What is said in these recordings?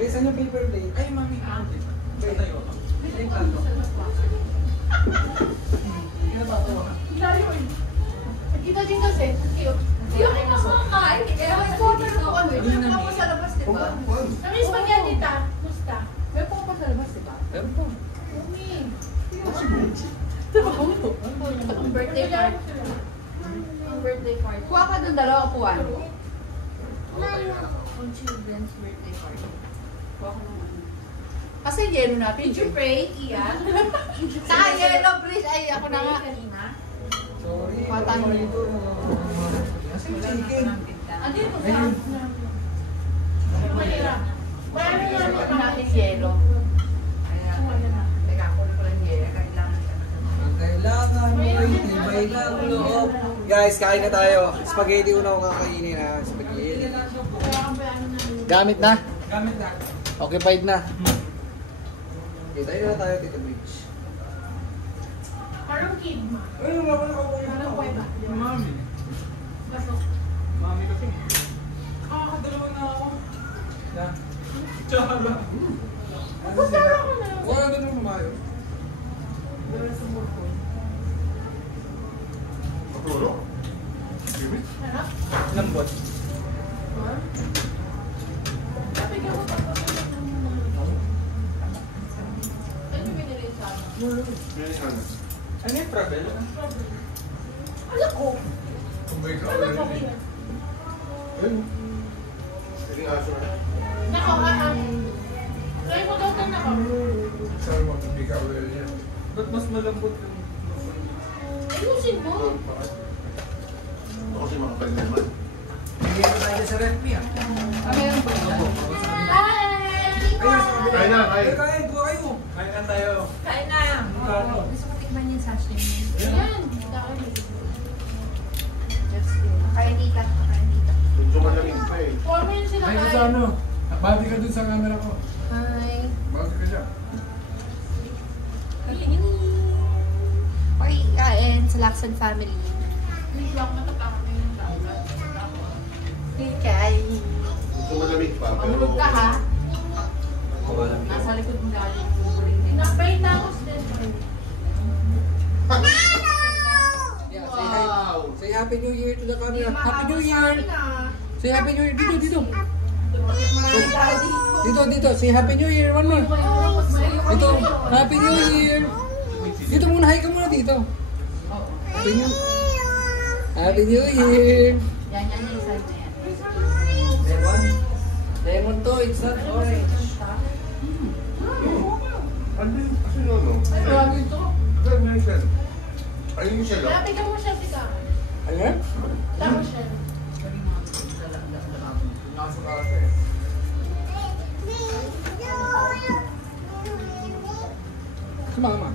Besan yung paper plate. Ay, mami. Besan tayo. Besan tayo. Hindi na bato ka. Layo eh. Kita din kasi. Hindi ako makakain. Kaya may corner ko ano eh. May po sa labas, diba? Namiss pa niya, tita. Musta? May po sa labas, diba? Meron po. Umi. Diba kung ito? Ang birthday party. Ang birthday party. Kuha ka dun, dalawa puwan. On children's birthday party. Kuha ka naman. Kasi yelo natin. Did you pray, Iya? Saka yelo, please. Ay, ako na nga. Kanina? Sorry. Patang mo. Ito. Kasi chicken. Andito sa... Mahirap. Marami nga Ano natin yelo? Teka, kunin ko lang yelo. Kailangan mo itibay ng loob. Guys, kain na tayo. Spaghetti una ko kakainin ha. Spaghetti. Gamit na? Gamit na. Occupied na. Okay, tayo na tayo, Tito Bridge. Parang kid ma. Ay, wala ko na Parang kuweba. Mami. Baso. Mami kasi. Dalawa na ako. Na? Tsaka ba? Kusara ko na. Wala na nung lumayo. Wala sa murko. Matulog? Harap? Lambot. Kapigyan ko pa. Ano yung binili sa akin? Ano yung travel? Alam ko. Kumbay ka Alam ko. ulit. Ayun. Sige nga siya. Nako, try mo daw kang nako. Sabi mo, hindi ka ulit niya. Ba't mas malambot yung... Ayusin mo. Ito kasi makapal naman. Bigyan ko tayo sa ref niya. Ano yung Hi! Kain na, kain. Kain po kayo. Kain na tayo. Kain na. Gusto ko tikman yung sashimi. Ayan. Dami. Kaya tita. Kaya tita. Medyo malamig pa eh. Forma yun sila Ay, kain. sa ano? Bati ka dun sa camera ko. Hi. Bati ka siya. Pakikain sa Lacson family. Wait lang, matatakot na yung tao. Kikain. Medyo malamig pa, pero... Mahulog ka ha. Nasa likod mo galing. Bubuling din. Nakapay tapos din. Yeah, say hi. Say Happy New Year to the camera. Hindi Happy New mahaba sa Year. akin, ah. Say Happy New Year. Dito, dito. Mga daddy. Dito, dito. Say Happy New Year. One more. Dito. Happy New Year. Dito muna. Hi ka muna dito. Happy New Happy New Year. Yan yung side na yan. Lemon. Lemon to. It's not orange. Ano yun? Kasi no? Ay, grabe ito. Good mention. Ayun siya lang. Lapit ka mo siya, tika. Ano? Tapos siya. Si Mama.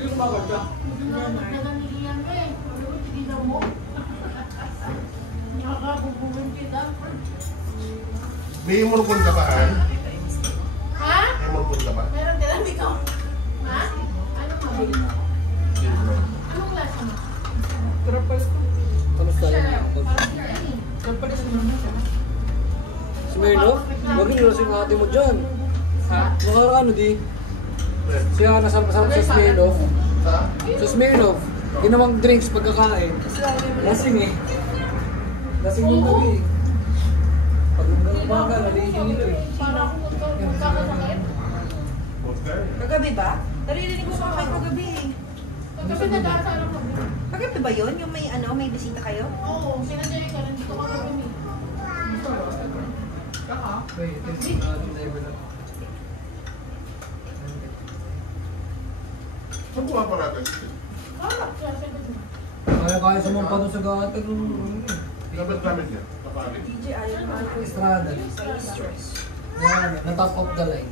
Sino ba ka? Naganiliyan ka eh. Ano ba, tigilan mo? Nakakabubugan kita. May murkon ka ba, Han? Ha? May murkon ka ba? Meron ka lang ikaw. Ha? Ano mo? Anong lasa mo? Sarap pala ito. Kamusta Siya lang? lang. Parang sila eh. Sarap pala sa mama. Smirnoff? Huwag nyo lasing ate mo dyan. Ha? Nakara ano di? Siya nasarap-sarap sa Smirnoff. Ha? Sa Smirnoff, ginawang drinks pagkakain. Lasing eh. Lasing yung gabi eh. Pag hanggang umaga, nalihin nito eh. Para ako magkakasakit. Okay. Kagabi ba? Naririnig ko sa kayo kagabi. Kasi nadasa lang kami. Kagabi ba yun? Yung may ano, may bisita kayo? Oo, sinadya ka rin dito ka kami. Wait, ito yung driver na. Saan buha pa natin? Harap siya, sabi mo. Kaya sa mga pa sa gatag. Dapat namin niya. Kapalit. DJ ayaw na ako. Estrada. Stress. Yan, na top of the line.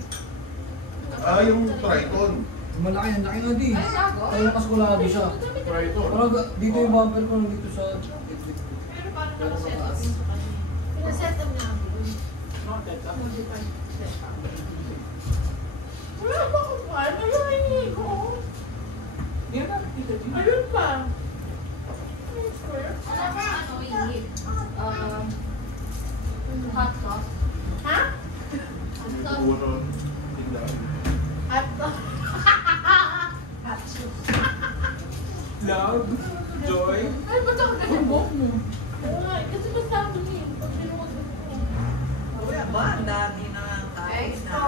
Ah, yung Triton. Malaki, ang laki nga di. Kaya nakasulado siya. Triton. Parang dito yung bumper ko, dito sa... Pero paano nakaset up yun sa kanya? Pinaset up niya ako. Wala ba kung paano? Ayun ko. Ayun pa. Ayun square. Ano, ihip. yung buhok mo. Oo nga, kasi basta ako niya. Pag sinuot mo. Wala ba? Ang dami na kain na.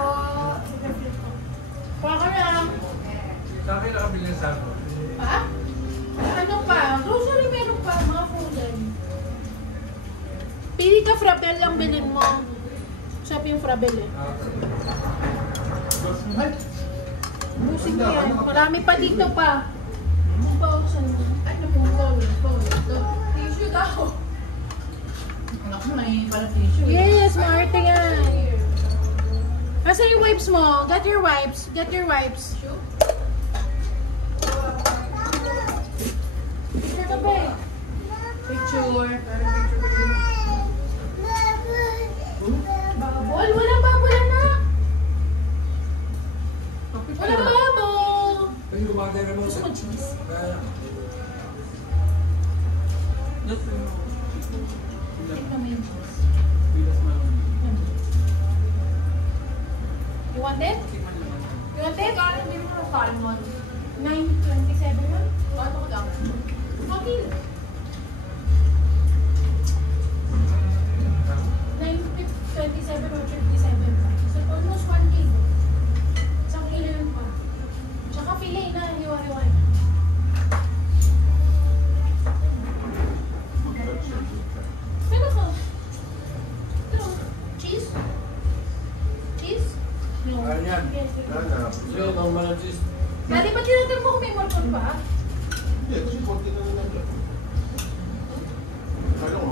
Paka lang. Sa akin nakabili ng sako. Pa? Ano pa? Grocery meron pa, mga frozen. Pili ka Frabel lang bilhin mo. Shop yung Frabel eh. Busin mo yan. Marami pa dito pa. Bawsan mo. Ay, tissue daw. Anak mo, may parang tissue. Yes, maarte yan. Nasaan yung wipes mo? Get your wipes. Get your wipes. Picture ka ba eh? Picture. Babol? Walang babol, anak. Walang babol. Ay, kumakatay ka mo. Gusto mo cheese? Kaya. Tignan mo yung cheese. You want it? You want it? Karin, hindi mo na karin mo. 9.27 man? Bakit ako lang? Okay. 9.27 or 57 pa. So almost 1 kg. Isang kilo yun pa. Tsaka fillet na, hiwa-hiwa. Pero ko. Pero, cheese? Cheese? No. Ano yan? Yes, yes. Nana. Yun, ang mga cheese. Daddy, ba't tinatanong mo kung may morcon pa? Hindi, kasi konti na lang yan. Ano ko,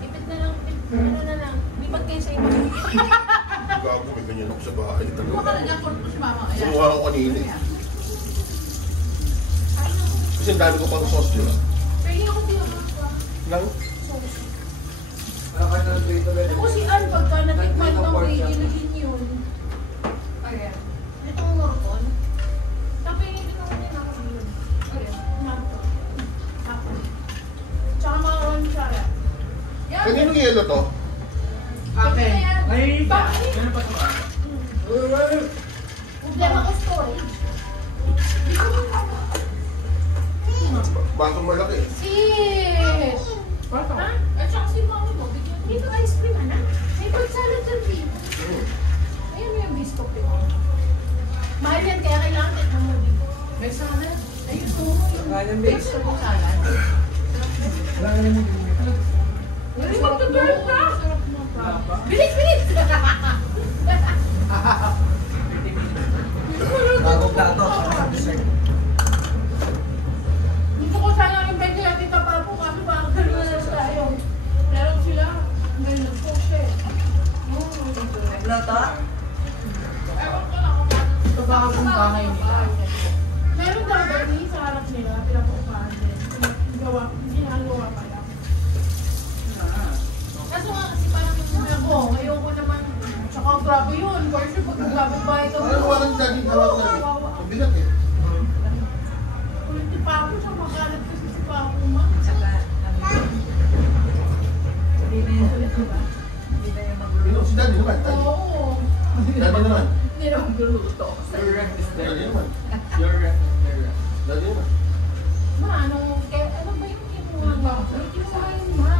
Ipit na lang, ano na lang. Lipat kayo sa iba. gago, may ganyan ako sa bahay. Kumuha ka na dyan, kurot mo si mama. Ayan. Kinuha ko kanina eh. Kasi ang dami ko pang sauce dyan. Pero hindi ako pinamakawa. Lang? Ano ka na dito ba? Ako si Ann, pagka natikman ng way, ilagin yun. Ayan. Itong morcon. Tapos hindi ko rin ako yun. Ayan. Morcon. Tapos. Tsaka maroon sarap. Yan. Kanino yelo to? Okay. Ay, Bakit? ano pa ito ba? Problema ko storage. Basong malaki. Sis! Pato. Ha? At saka si mami mo, bigyan mo. Dito ice cream, anak. May fruit salad dyan, Pin. Ayan mo yung biscuit, Pin. Mahal yan, kaya kailangan tikman mo dito. May salad. Ayun, tumo yung Kaya ng base. Gusto mo salad. Wala ka naman din. Ay, magtuturog ka! Wala pa. Bilis, bilis! Bago plato, saka dessert. Gusto ko sana yung bento natin kapapo kasi baka gano'n na tayo. Pero sila, ang galing nag-cook siya eh. Plata? Ewan ko lang kung paano. Ito ba ang bahay nila? Meron daw ba sa harap nila, pinapupahan din. Gawa, ginagawa pa lang. Kaso nga kasi parang sabi ako, ayoko naman, tsaka grabe yun. For sure, pag nagbabay bahay ka Ano walang daging tawag na? Ang bigat eh. Kulit si Papo, siya makalat kasi si Papo ma. Saka, hindi na yung ulit, diba? Hindi na yung magluluto. Si Daddy naman. Oo. Daddy naman. Hindi na magluluto. Your ref is there. Daddy naman. Your ref is there. Daddy naman. Ma, ano ba yung kinuha ba? Ay, kinuha yun ma.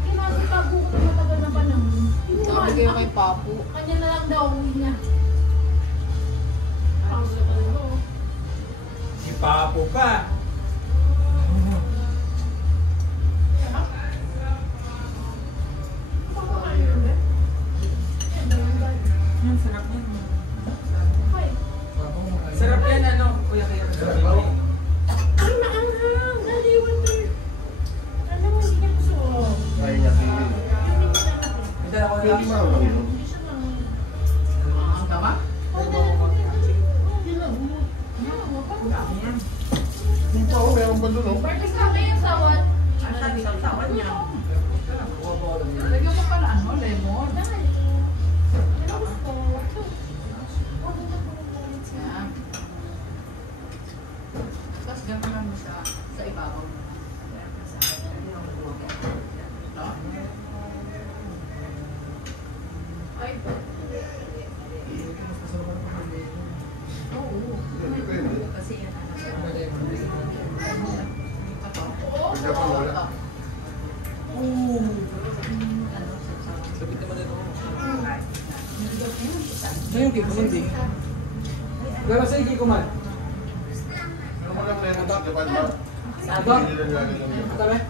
Kinasitago ko na matagal na panahon. Kinuha Sabi kayo kay Papu. Kanya na lang daw, uwi niya. Si Papo pa. Ang sarap yan. Papo mo. Sarap yan, ano? Kuya, kaya Ay, maanghang! Dali, water. Ano mo, hindi niya gusto. Kaya niya pili. Hindi niya talaga. May dala ko Pili lang. mo ang pili. Hindi siya maanghang. Ang tama? Oh, dali, dali, dali. Hindi lang. Ang dami yan. Yung pa ako, meron pa doon oh. Partis ka ba yung sawat? Ang sabi sa tawan niya. Buwa-buwa lang yan. Lagyan mo pala, ano? Lemon. Dali. Ano gusto? Oh, dali ko ulit siya. Yan. Tapos gano'n lang mo sa ibabaw. Ito. Ay, Oo. Depende. Kasi yan. Ano ba tayo? oo. Pagka pa wala. Sabit naman ito. Saan yung kiko hindi? Pero sa'yo kiko man? Ano mo lang meron sa Japan ba? Aba? Hindi lang lagi lang yun. Atabe?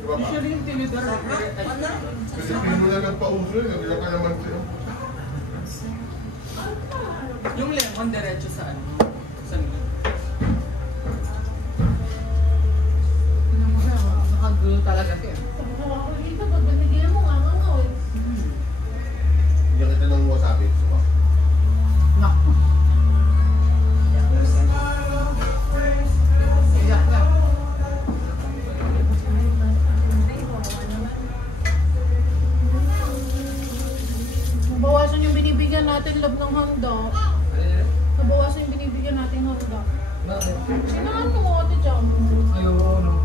Diba ba? Usually yung tinidor. Kasi hindi mo lang nagpauso yun. Hindi ka naman sa'yo. Yung lemon diretso sa ano? Sa meat. Tingnan mo siya, nakagulo talaga siya. Dito, pag binigyan mo nga, ano eh. Hindi kita ng wasabi. Diba? Naku. Iyak na. Nabawasan yung binibigyan natin love ng handa. Nabawasan yung binibigyan natin handa. Bakit? Sinaan mo ate Jam? Ayoko naman.